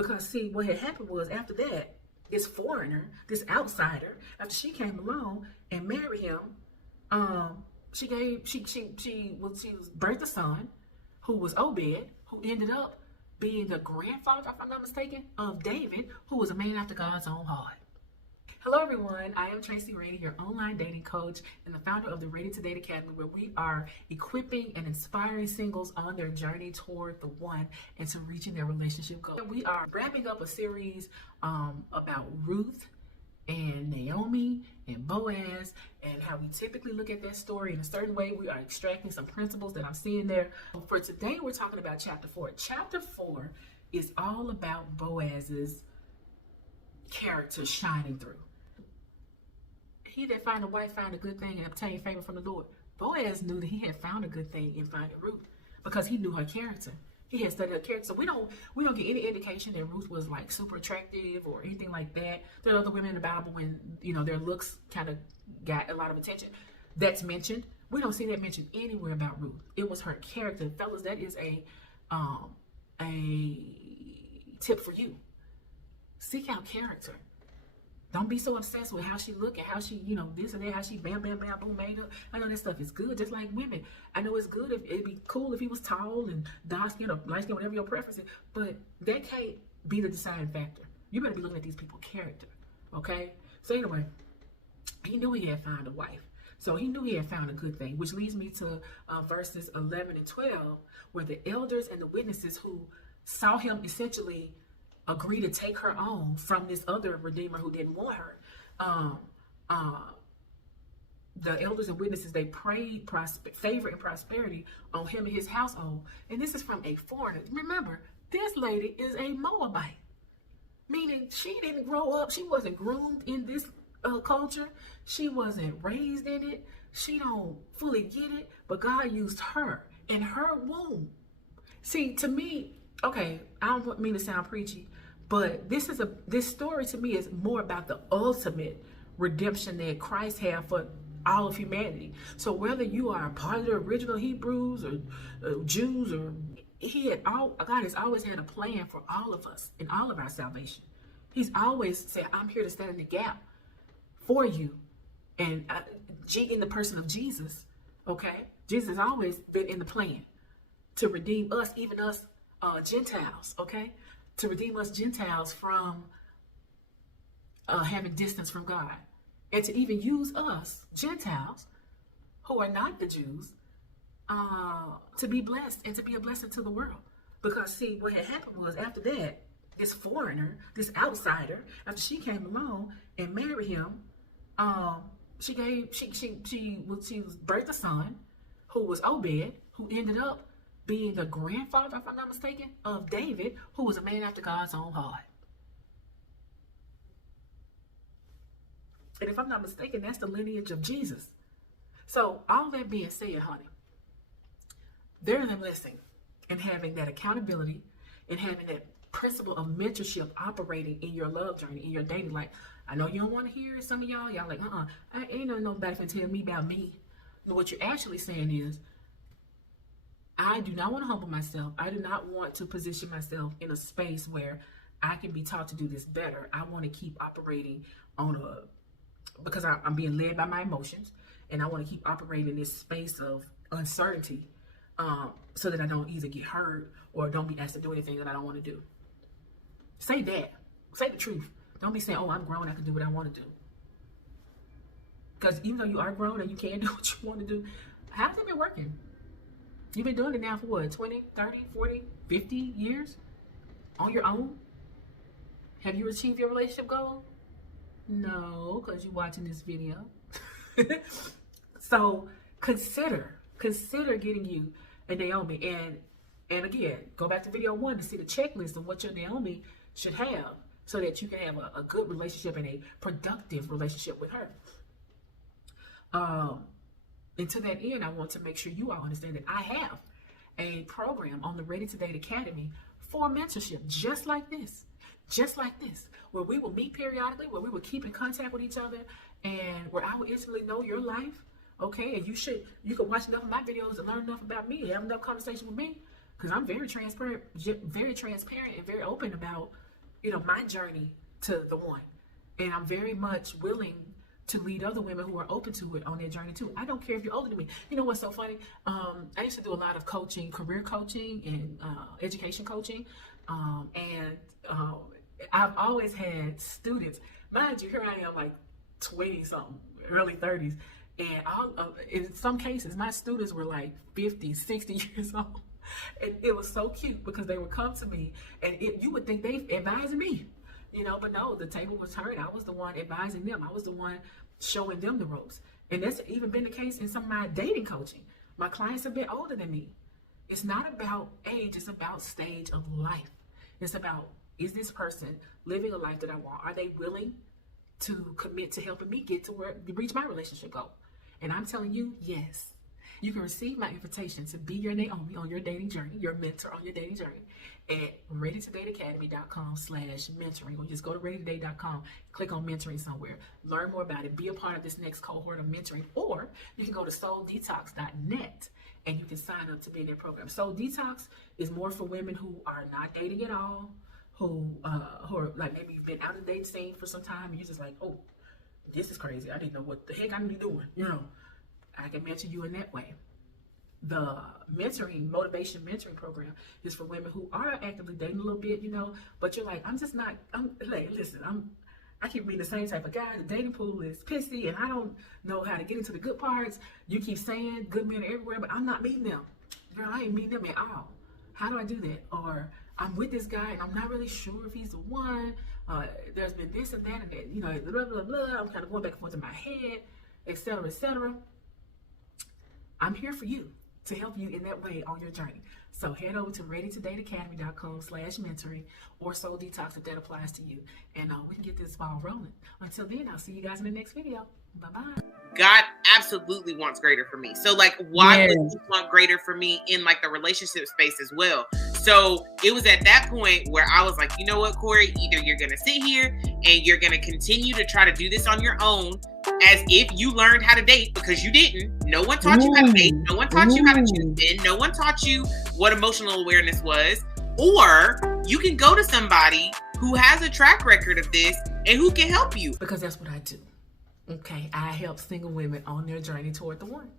Because see, what had happened was after that, this foreigner, this outsider, after she came along and married him, she birthed a son who was Obed, who ended up being the grandfather, if I'm not mistaken, of David, who was a man after God's own heart. Hello everyone, I am Tracy Rady, your online dating coach and the founder of the Ready to Date Academy, where we are equipping and inspiring singles on their journey toward the one and to reaching their relationship goal. We are wrapping up a series about Ruth and Naomi and Boaz and how we typically look at that story in a certain way. We are extracting some principles that I'm seeing there. For today, we're talking about chapter 4. Chapter 4 is all about Boaz's character shining through. He that find a wife find a good thing and obtain favor from the Lord. Boaz knew that he had found a good thing in finding Ruth because he knew her character. He had studied her character. So we don't get any indication that Ruth was like super attractive or anything like that. There are other women in the Bible when, you know, their looks kind of got a lot of attention. That's mentioned. We don't see that mentioned anywhere about Ruth. It was her character. Fellas, that is a tip for you. Seek out character. Don't be so obsessed with how she look and how she, you know, this and that, how she bam, bam, bam, boom, made up. I know that stuff is good, just like women. I know it's good if it'd be cool if he was tall and dark skin or light skin, whatever your preference is, but that can't be the deciding factor. You better be looking at these people's character, okay? So anyway, he knew he had found a wife. So he knew he had found a good thing, which leads me to verses 11 and 12, where the elders and the witnesses who saw him essentially agree to take her on from this other redeemer who didn't want her. The elders and witnesses, they prayed favor and prosperity on him and his household. And this is from a foreigner. Remember, this lady is a Moabite, meaning she didn't grow up. She wasn't groomed in this culture. She wasn't raised in it. She don't fully get it, but God used her in her womb. See, to me, okay, I don't mean to sound preachy, but this story to me is more about the ultimate redemption that Christ had for all of humanity. So whether you are a part of the original Hebrews or Jews, or God has always had a plan for all of us in all of our salvation. He's always said, I'm here to stand in the gap for you. And in the person of Jesus, okay? Jesus has always been in the plan to redeem us, even us Gentiles, okay? To redeem us Gentiles from having distance from God. And to even use us Gentiles, who are not the Jews, to be blessed and to be a blessing to the world. Because see, what had happened was after that, this foreigner, this outsider, after she came along and married him, she birthed a son who was Obed, who ended up being the grandfather, if I'm not mistaken, of David, who was a man after God's own heart. And if I'm not mistaken, that's the lineage of Jesus. So all that being said, honey, there's a blessing in having that accountability and having that principle of mentorship operating in your love journey, in your dating life. I know you don't want to hear it. Some of y'all like, I ain't nobody can tell me about me. No, what you're actually saying is, I do not want to humble myself. I do not want to position myself in a space where I can be taught to do this better. I want to keep operating because I'm being led by my emotions, and I want to keep operating in this space of uncertainty so that I don't either get hurt or don't be asked to do anything that I don't want to do. Say that. Say the truth. Don't be saying, oh, I'm grown, I can do what I want to do. Because even though you are grown and you can do what you want to do, how's it been working? You've been doing it now for what, 20, 30, 40, 50 years on your own? Have you achieved your relationship goal? No, because you're watching this video. So consider getting you a Naomi. And again, go back to video 1 to see the checklist of what your Naomi should have so that you can have a good relationship and a productive relationship with her. And to that end, I want to make sure you all understand that I have a program on the Ready to Date Academy for mentorship, just like this, where we will meet periodically, where we will keep in contact with each other, and where I will intimately know your life, okay? And you can watch enough of my videos and learn enough about me and have enough conversation with me, because I'm very transparent and very open about my journey to the one. And I'm very much willing to lead other women who are open to it on their journey too. I don't care if you're older than me. You know what's so funny? I used to do a lot of coaching, career coaching and education coaching. And I've always had students, mind you, here I am like 20 something, early 30s. And in some cases, my students were like 50, 60 years old. And it was so cute because they would come to me and you would think they advising me, but no, the table was turned. I was the one advising them. I was the one showing them the ropes. And that's even been the case in some of my dating coaching. My clients have been older than me. It's not about age. It's about stage of life. It's about, is this person living a life that I want? Are they willing to commit to helping me get to reach my relationship goal? And I'm telling you, yes. You can receive my invitation to be your Naomi on your dating journey, your mentor on your dating journey, at readytodateacademy.com/mentoring. Or just go to readytodate.com, click on mentoring somewhere, learn more about it, be a part of this next cohort of mentoring. Or you can go to souldetox.net and you can sign up to be in their program. Soul Detox is more for women who are not dating at all, who are like, maybe you've been out of the dating scene for some time and you're just like, oh, this is crazy. I didn't know what the heck I'm doing. I can mentor you in that way. The motivation mentoring program is for women who are actively dating a little bit, but you're like, I keep meeting the same type of guy. The dating pool is pissy and I don't know how to get into the good parts. You keep saying good men are everywhere, but I'm not meeting them. Girl, I ain't meeting them at all. How do I do that? Or I'm with this guy and I'm not really sure if he's the one. There's been this and that and that, blah, blah, blah. I'm kind of going back and forth in my head, et cetera, et cetera. I'm here for you to help you in that way on your journey. So head over to readytodateacademy.com/mentoring or Soul Detox if that applies to you. And we can get this ball rolling. Until then, I'll see you guys in the next video. Bye-bye. God absolutely wants greater for me. So why would he want greater for me in the relationship space as well? So it was at that point where I was like, you know what, Corey, either you're going to sit here and you're going to continue to try to do this on your own as if you learned how to date, because you didn't. No one taught you how to date. No one taught you how to choose men. No one taught you what emotional awareness was. Or you can go to somebody who has a track record of this and who can help you. Because that's what I do. Okay, I help single women on their journey toward the one.